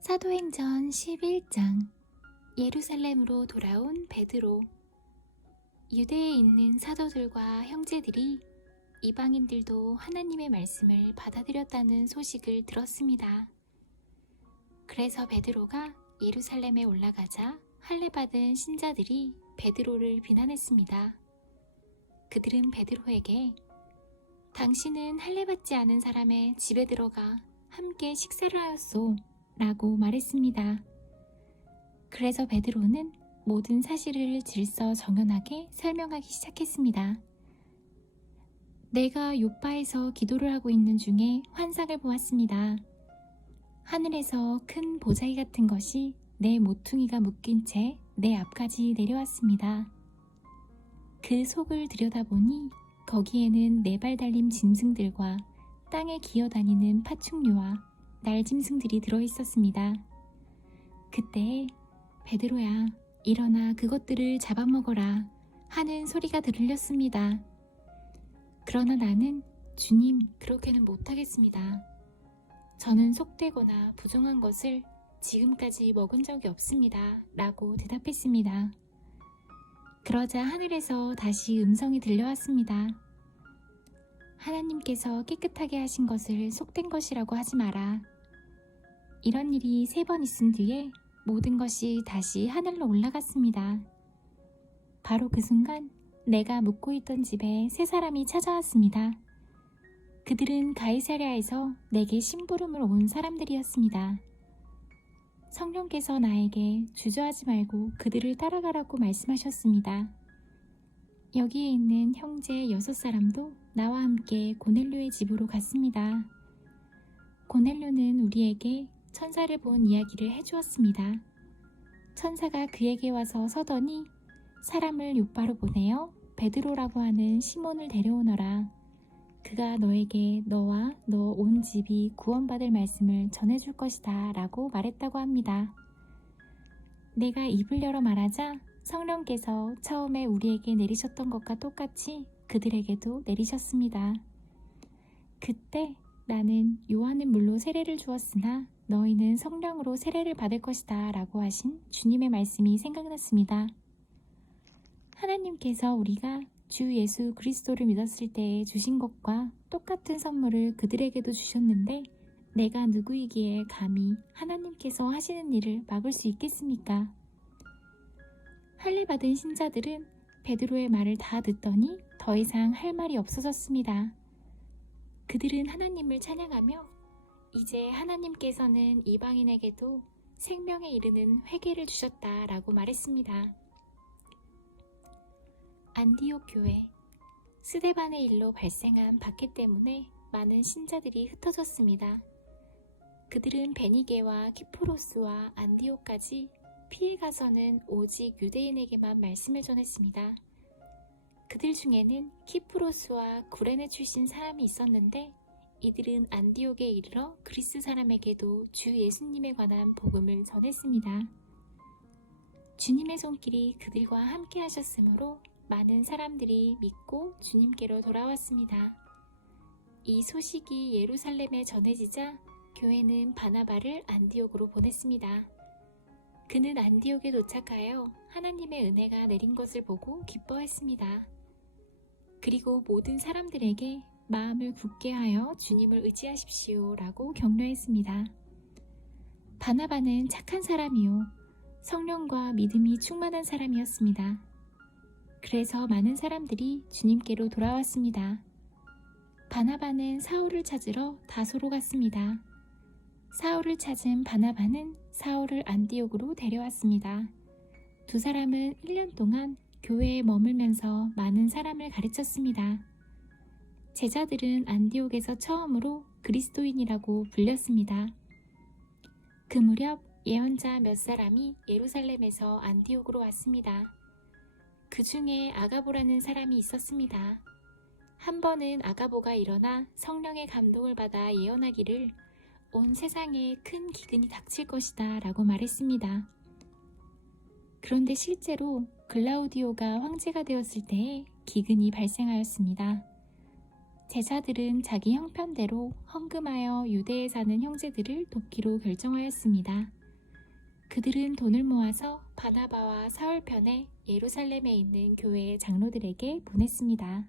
사도행전 11장 예루살렘으로 돌아온 베드로 유대에 있는 사도들과 형제들이 이방인들도 하나님의 말씀을 받아들였다는 소식을 들었습니다. 그래서 베드로가 예루살렘에 올라가자 할례 받은 신자들이 베드로를 비난했습니다. 그들은 베드로에게 당신은 할례 받지 않은 사람의 집에 들어가 함께 식사를 하였소 라고 말했습니다. 그래서 베드로는 모든 사실을 질서 정연하게 설명하기 시작했습니다. 내가 요바에서 기도를 하고 있는 중에 환상을 보았습니다. 하늘에서 큰 보자기 같은 것이 내 모퉁이가 묶인 채 내 앞까지 내려왔습니다. 그 속을 들여다보니 거기에는 네 발 달린 짐승들과 땅에 기어다니는 파충류와 날 짐승들이 들어있었습니다. 그때 베드로야 일어나 그것들을 잡아먹어라 하는 소리가 들렸습니다. 그러나 나는 주님 그렇게는 못하겠습니다. 저는 속되거나 부정한 것을 지금까지 먹은 적이 없습니다. 라고 대답했습니다. 그러자 하늘에서 다시 음성이 들려왔습니다. 하나님께서 깨끗하게 하신 것을 속된 것이라고 하지 마라. 이런 일이 세 번 있은 뒤에 모든 것이 다시 하늘로 올라갔습니다. 바로 그 순간 내가 묵고 있던 집에 세 사람이 찾아왔습니다. 그들은 가이사랴에서 내게 심부름을 온 사람들이었습니다. 성령께서 나에게 주저하지 말고 그들을 따라가라고 말씀하셨습니다. 여기에 있는 형제 여섯 사람도 나와 함께 고넬료의 집으로 갔습니다. 고넬료는 우리에게 천사를 본 이야기를 해주었습니다. 천사가 그에게 와서 서더니 사람을 요바로 보내어 베드로라고 하는 시몬을 데려오너라. 그가 너에게 너와 너 온 집이 구원받을 말씀을 전해줄 것이다 라고 말했다고 합니다. 내가 입을 열어 말하자 성령께서 처음에 우리에게 내리셨던 것과 똑같이 그들에게도 내리셨습니다. 그때 나는 요한은 물로 세례를 주었으나 너희는 성령으로 세례를 받을 것이다 라고 하신 주님의 말씀이 생각났습니다. 하나님께서 우리가 주 예수 그리스도를 믿었을 때 주신 것과 똑같은 선물을 그들에게도 주셨는데 내가 누구이기에 감히 하나님께서 하시는 일을 막을 수 있겠습니까? 할례 받은 신자들은 베드로의 말을 다 듣더니 더 이상 할 말이 없어졌습니다. 그들은 하나님을 찬양하며 이제 하나님께서는 이방인에게도 생명에 이르는 회개를 주셨다라고 말했습니다. 안디옥 교회 스데반의 일로 발생한 박해 때문에 많은 신자들이 흩어졌습니다. 그들은 베니게와 키프로스와 안디옥까지 피해 가서는 오직 유대인에게만 말씀을 전했습니다. 그들 중에는 키프로스와 구레네 출신 사람이 있었는데 이들은 안디옥에 이르러 그리스 사람에게도 주 예수님에 관한 복음을 전했습니다. 주님의 손길이 그들과 함께 하셨으므로 많은 사람들이 믿고 주님께로 돌아왔습니다. 이 소식이 예루살렘에 전해지자 교회는 바나바를 안디옥으로 보냈습니다. 그는 안디옥에 도착하여 하나님의 은혜가 내린 것을 보고 기뻐했습니다. 그리고 모든 사람들에게 마음을 굳게 하여 주님을 의지하십시오 라고 격려했습니다. 바나바는 착한 사람이요. 성령과 믿음이 충만한 사람이었습니다. 그래서 많은 사람들이 주님께로 돌아왔습니다. 바나바는 사울을 찾으러 다소로 갔습니다. 사울을 찾은 바나바는 사울을 안디옥으로 데려왔습니다. 두 사람은 1년 동안 교회에 머물면서 많은 사람을 가르쳤습니다. 제자들은 안디옥에서 처음으로 그리스도인이라고 불렸습니다. 그 무렵 예언자 몇 사람이 예루살렘에서 안디옥으로 왔습니다. 그 중에 아가보라는 사람이 있었습니다. 한 번은 아가보가 일어나 성령의 감동을 받아 예언하기를 온 세상에 큰 기근이 닥칠 것이다 라고 말했습니다. 그런데 실제로 글라우디오가 황제가 되었을 때에 기근이 발생하였습니다. 제자들은 자기 형편대로 헌금하여 유대에 사는 형제들을 돕기로 결정하였습니다. 그들은 돈을 모아서 바나바와 사울 편에 예루살렘에 있는 교회의 장로들에게 보냈습니다.